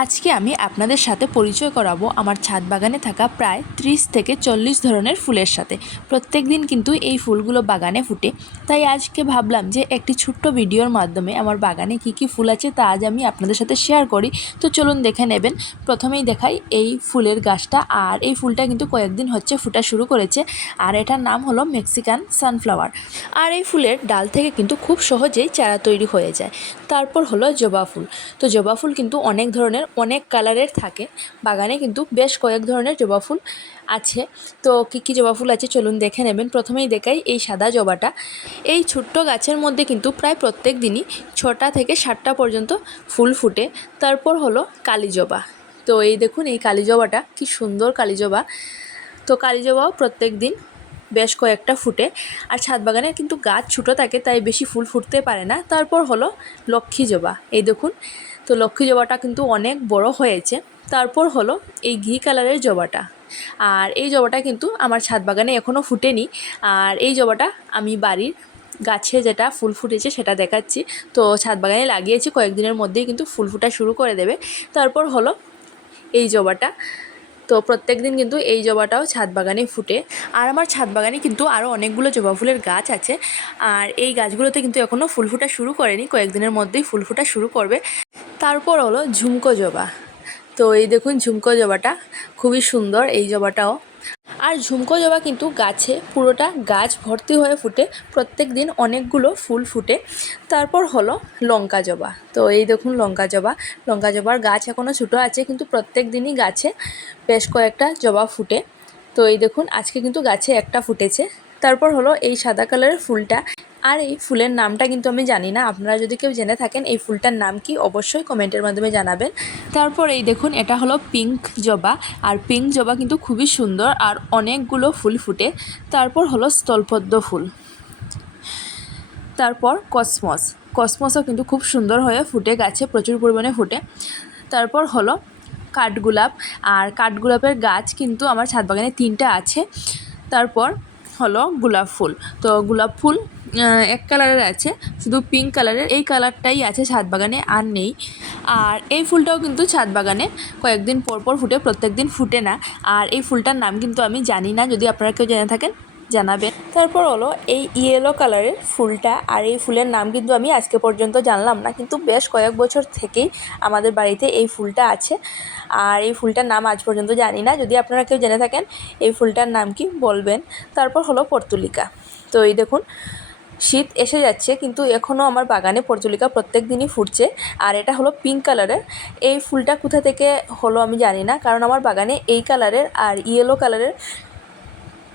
আজকে আমি আপনাদের সাথে পরিচয় করাবো আমার ছাদ বাগানে থাকা প্রায় 30 থেকে 40 ধরনের ফুলের সাথে। প্রত্যেক দিন কিন্তু এই ফুলগুলো বাগানে ফুটে, তাই আজকে ভাবলাম যে একটি ছোট্ট ভিডিওর মাধ্যমে আমার বাগানে কি কি ফুল আছে তা আজ আমি আপনাদের সাথে শেয়ার করি। তো চলুন দেখে নেবেন। প্রথমেই দেখাই এই ফুলের গাছটা, আর এই ফুলটা কিন্তু কয়েকদিন হচ্ছে ফোটা শুরু করেছে, আর এটার নাম হলো মেক্সিকান সানফ্লাওয়ার। আর এই ফুলের ডাল থেকে কিন্তু খুব সহজেই চারা তৈরি হয়ে যায়। তারপর হলো জবা ফুল। তো জবা ফুল কিন্তু অনেক ধরনের, অনেক কালারের থাকে। বাগানে কিন্তু বেশ কয়েক ধরনের জবা ফুল আছে। তো কী কী জবা ফুল আছে চলুন দেখে নেবেন। প্রথমেই দেখাই এই সাদা জবাটা। এই ছোট্ট গাছের মধ্যে কিন্তু প্রায় প্রত্যেক দিনই 6টা থেকে 7টা পর্যন্ত ফুল ফুটে। তারপর হলো কালী জবা। তো এই দেখুন এই কালী জবাটা কি সুন্দর কালী জবা। তো কালী জবাও প্রত্যেক দিন বেশ কয়েকটা ফুটে। আর ছাদ বাগানে কিন্তু গাছ ছোটো থাকে, তাই বেশি ফুল ফুটতে পারে না। তারপর হলো লক্ষ্মী জবা। এই দেখুন, তো লক্ষ্মী জবাটা কিন্তু অনেক বড় হয়েছে। তারপর হলো এই ঘি কালারের জবাটা। আর এই জবাটা কিন্তু আমার ছাদ বাগানে এখনও ফুটেনি। আর এই জবাটা আমি বাড়ির গাছে যেটা ফুল ফুটেছে সেটা দেখাচ্ছি। তো ছাদ বাগানে লাগিয়েছি, কয়েকদিনের মধ্যেই কিন্তু ফুল ফোটা শুরু করে দেবে। তারপর হলো এই জবাটা। তো প্রত্যেক দিন কিন্তু এই জবাটাও ছাদ বাগানে ফুটে। আর আমার ছাদ বাগানে কিন্তু আরও অনেকগুলো জবা ফুলের গাছ আছে, আর এই গাছগুলোতে কিন্তু এখনও ফুল ফোটা শুরু করেনি, কয়েকদিনের মধ্যেই ফুল ফোটা শুরু করবে। তারপর হলো ঝুমকো জবা। তো এই দেখুন ঝুমকো জবাটা খুবই সুন্দর এই জবাটাও। আর ঝুমকো জবা কিন্তু গাছে পুরোটা গাছ ভর্তি হয়ে ফুটে, প্রত্যেক দিন অনেকগুলো ফুল ফুটে। তারপর হলো লঙ্কা জবা। তো এই দেখুন লঙ্কা জবা। লঙ্কা জবার গাছ এখনও ছোটো আছে, কিন্তু প্রত্যেক দিনই গাছে বেশ কয়েকটা জবা ফুটে। তো এই দেখুন আজকে কিন্তু গাছে একটা ফুটেছে। তারপর হলো এই সাদা কালারের ফুলটা। আর এই ফুলের নামটা কিন্তু আমি জানি না, আপনারা যদি কেউ জেনে থাকেন এই ফুলটার নাম কি অবশ্যই কমেন্টের মাধ্যমে জানাবেন। তারপর এই দেখুন এটা হলো পিঙ্ক জবা। আর পিঙ্ক জবা কিন্তু খুবই সুন্দর আর অনেকগুলো ফুল ফুটে। তারপর হলো স্থলপদ্ম ফুল। তারপর কসমস। কসমসও কিন্তু খুব সুন্দর হয়ে ফুটে, গাছে প্রচুর পরিমাণে ফুটে। তারপর হলো কাঠগোলাপ। আর কাঠগোলাপের গাছ কিন্তু আমার ছাদ বাগানে 3টা আছে। তারপর হলো গোলাপ ফুল। তো গোলাপ ফুল এক কালারের আছে, শুধু পিঙ্ক কালারের, এই কালারটাই আছে ছাদ বাগানে, আর নেই। আর এই ফুলটাও কিন্তু ছাদ বাগানে কয়েকদিন পর পর ফুটে, প্রত্যেক দিন ফুটে না। আর এই ফুলটার নাম কিন্তু আমি জানি না, যদি আপনারা কেউ জেনে থাকেন জানাবেন। তারপর হলো এই ইয়েলো কালারের ফুলটা। আর এই ফুলের নাম কিন্তু আমি আজকে পর্যন্ত জানলাম না, কিন্তু বেশ কয়েক বছর থেকেই আমাদের বাড়িতে এই ফুলটা আছে। আর এই ফুলটার নাম আজ পর্যন্ত জানি না, যদি আপনারা কেউ জেনে থাকেন এই ফুলটার নাম কি বলবেন। তারপর হলো পর্তুলিকা। তো এই দেখুন শীত এসে যাচ্ছে, কিন্তু এখনও আমার বাগানে পর্তুলিকা প্রত্যেক দিনই ফুটছে। আর এটা হলো পিঙ্ক কালারের। এই ফুলটা কোথা থেকে হলো আমি জানি না, কারণ আমার বাগানে এই কালারের আর ইয়েলো কালারের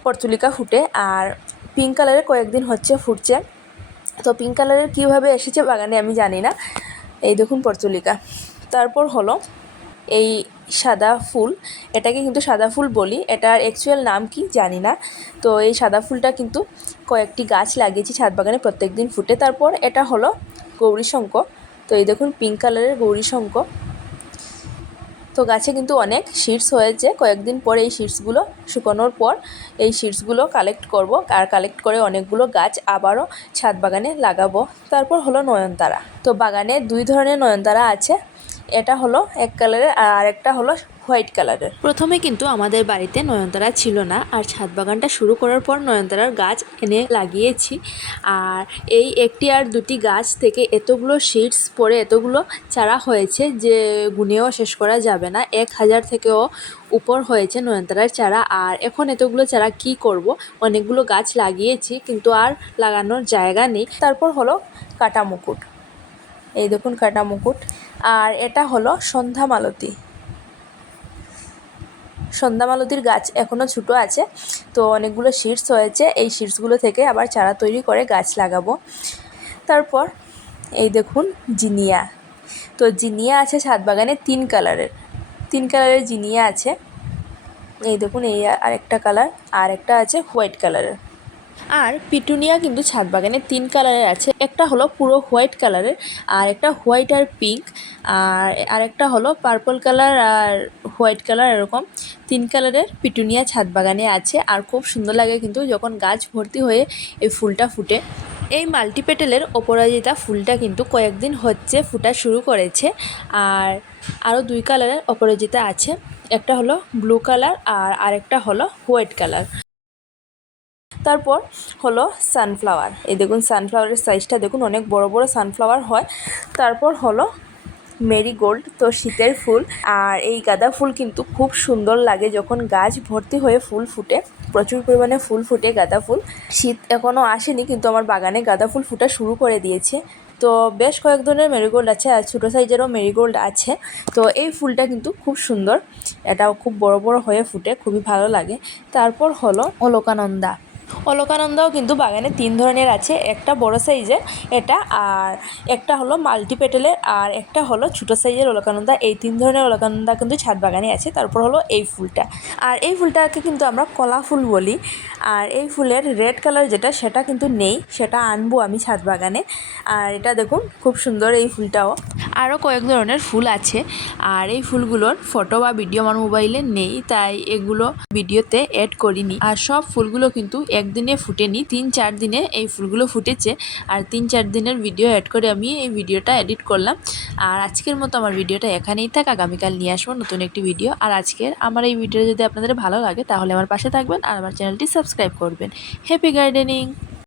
পর্তুলিকা ফুটে, আর পিঙ্ক কালারের কয়েকদিন হচ্ছে ফুটছে। তো পিঙ্ক কালারের কীভাবে এসেছে বাগানে আমি জানি না। এই দেখুন পর্তুলিকা। তারপর হলো এই সাদা ফুল। এটাকে কিন্তু সাদা ফুল বলি, এটার অ্যাকচুয়াল নাম কি জানি না। তো এই সাদা ফুলটা কিন্তু কয়েকটি গাছ লাগিয়েছি ছাদ বাগানে, প্রত্যেক দিন ফুটে। তারপর এটা হলো গৌরীশঙ্খ। তো এই দেখুন পিঙ্ক কালারের গৌরীশঙ্খ। তো গাছে কিন্তু অনেক সিডস হয়েছে, কয়েকদিন পর এই সিডসগুলো শুকানোর পর এই সিডসগুলো কালেক্ট করব, আর কালেক্ট করে অনেকগুলো গাছ আবারও ছাদ বাগানে লাগাবো। তারপর হলো নয়নতারা। তো বাগানে 2 ধরনের নয়নতারা আছে, এটা হলো এক কালারের আর আরেকটা হলো হোয়াইট কালারের। প্রথমে কিন্তু আমাদের বাড়িতে নয়নতারা ছিল না, আর ছাদ বাগানটা শুরু করার পর নয়নতারার গাছ এনে লাগিয়েছি। আর এই একটি আর দুটি গাছ থেকে এতগুলো সিডস পড়ে এতগুলো চারা হয়েছে যে গুনেও শেষ করা যাবে না। 1000 থেকেও উপর হয়েছে নয়নতারার চারা। আর এখন এতগুলো চারা কি করব, অনেকগুলো গাছ লাগিয়েছি কিন্তু আর লাগানোর জায়গা নেই। তারপর হলো কাটা মুকুট। এই দেখুন কাটা মুকুট। আর এটা হলো সন্ধ্যা মালতী। সন্ধ্যা মালতীর গাছ এখনও ছোটো আছে, তো অনেকগুলো সিডস হয়েছে, এই সিডসগুলো থেকে আবার চারা তৈরি করে গাছ লাগাবো। তারপর এই দেখুন জিনিয়া। তো জিনিয়া আছে ছাদ বাগানে 3 কালারের জিনিয়া আছে। এই দেখুন এই আরেকটা কালার, আর একটা আছে হোয়াইট কালারের। আর পিটুনিয়া কিন্তু ছাদ বাগানে 3 কালারের আছে, একটা হলো পুরো হোয়াইট কালারের, আর একটা হোয়াইট আর পিঙ্ক, আর আরেকটা হলো পার্পল কালার আর হোয়াইট কালার, এরকম 3 কালারের পিটুনিয়া ছাদ বাগানে আছে। আর খুব সুন্দর লাগে কিন্তু যখন গাছ ভর্তি হয়ে এই ফুলটা ফুটে। এই মাল্টিপেটেলের অপরাজিতা ফুলটা কিন্তু কয়েকদিন হচ্ছে ফোটা শুরু করেছে। আর আরও 2 কালারের অপরাজিতা আছে, একটা হলো ব্লু কালার আর আরেকটা হলো হোয়াইট কালার। তারপর হলো সানফ্লাওয়ার, এই দেখুন সানফ্লাওয়ারের সাইজটা দেখুন, অনেক বড় বড় সানফ্লাওয়ার হয়। তারপর হলো মেরিগোল্ড, তো শীতের ফুল। আর এই গাঁদা ফুল কিন্তু খুব সুন্দর লাগে যখন গাছ ভর্তি হয়ে ফুল ফুটে, প্রচুর পরিমাণে ফুল ফুটে গাঁদা ফুল। শীত এখনও আসেনি কিন্তু আমার বাগানে গাঁদা ফুল ফুটা শুরু করে দিয়েছে। তো বেশ কয়েক ধরনের মেরিগোল্ড আছে আর ছোটো সাইজেরও মেরিগোল্ড আছে। তো এই ফুলটা কিন্তু খুব সুন্দর, এটাও খুব বড় বড় হয়ে ফুটে, খুবই ভালো লাগে। তারপর হলো অলকানন্দা। অলকানন্দাও কিন্তু বাগানে 3 ধরনের আছে, একটা বড় সাইজের এটা, আর একটা হলো মাল্টিপেটেলের, আর একটা হলো ছোটো সাইজের অলকানন্দা। এই 3 ধরনের অলকানন্দা কিন্তু ছাদ বাগানে আছে। তারপর হলো এই ফুলটা, আর এই ফুলটাকে কিন্তু আমরা কলা ফুল বলি। আর এই ফুলের রেড কালার যেটা সেটা কিন্তু নেই, সেটা আনবো আমি ছাদ বাগানে। আর এটা দেখুন খুব সুন্দর এই ফুলটাও। আরও কয়েক ধরনের ফুল আছে, আর এই ফুলগুলোর ফটো বা ভিডিও আমার মোবাইলে নেই, তাই এগুলো ভিডিওতে অ্যাড করিনি। আর সব ফুলগুলো কিন্তু একদিনে ফুটেনি, 3-4 দিনে এই ফুলগুলো ফুটেছে। আর 3-4 দিনের ভিডিও অ্যাড করে আমি এই ভিডিওটা এডিট করলাম। আর আজকের মতো আমার ভিডিওটা এখানেই থাক, আগামীকাল নিয়ে আসবো নতুন একটি ভিডিও। আর আজকের আমার এই ভিডিও যদি আপনাদের ভালো লাগে তাহলে আমার পাশে থাকবেন আর আমার চ্যানেলটি সাবস্ক্রাইব করবেন। Happy gardening.